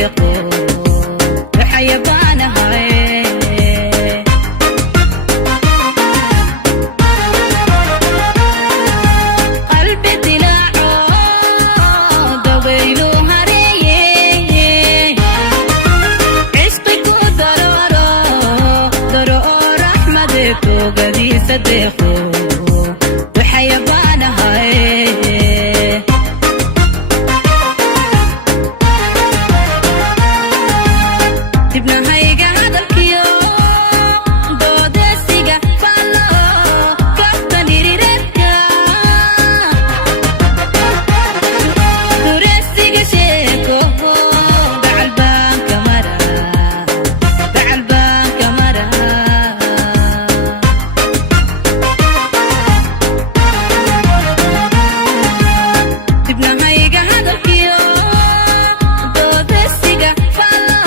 deeqo waxyabaanahay qalbi dilaaco dabaylo hareeyey cishqi ku dararo raxmade toogadiisa deeqo waxyabaanahay dibnahayga hadalkiyo doodesiga fallo kaftanirireedka duresiga sheeko bacalbaanka mara dibnahayga hadalkiyo doodesiga fallo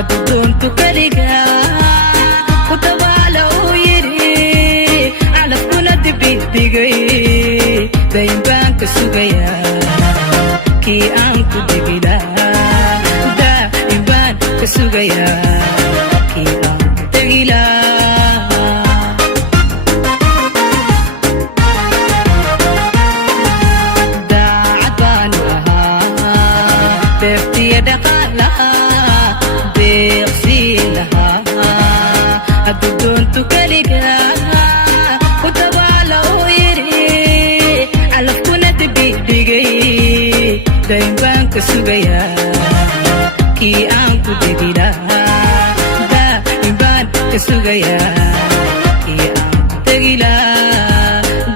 adduuntu kaliga ku dabaalo uu yidhi calafkuna dibidhigay dayn baan ka sugayaa kii aan ku degilaa daa'im baan ka sugayaa kii aan ku degilaa daacad baan ahaa deeftiya dhaqaalaha adduuntu kaliga ku dabaalo uu yidhi calafkuna dibidhigay dayn baan ka sugayaa kii aan ku degilaa daa'im baan ka sugayaa kii aan ku degilaa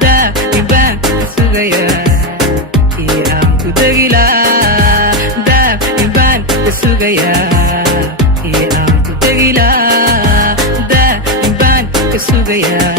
daa'im baan ka sugayaa kii aan ku degilaa daa'im baan ka sugayaa kii aan ku degilaa daa'im baan ka sugayaa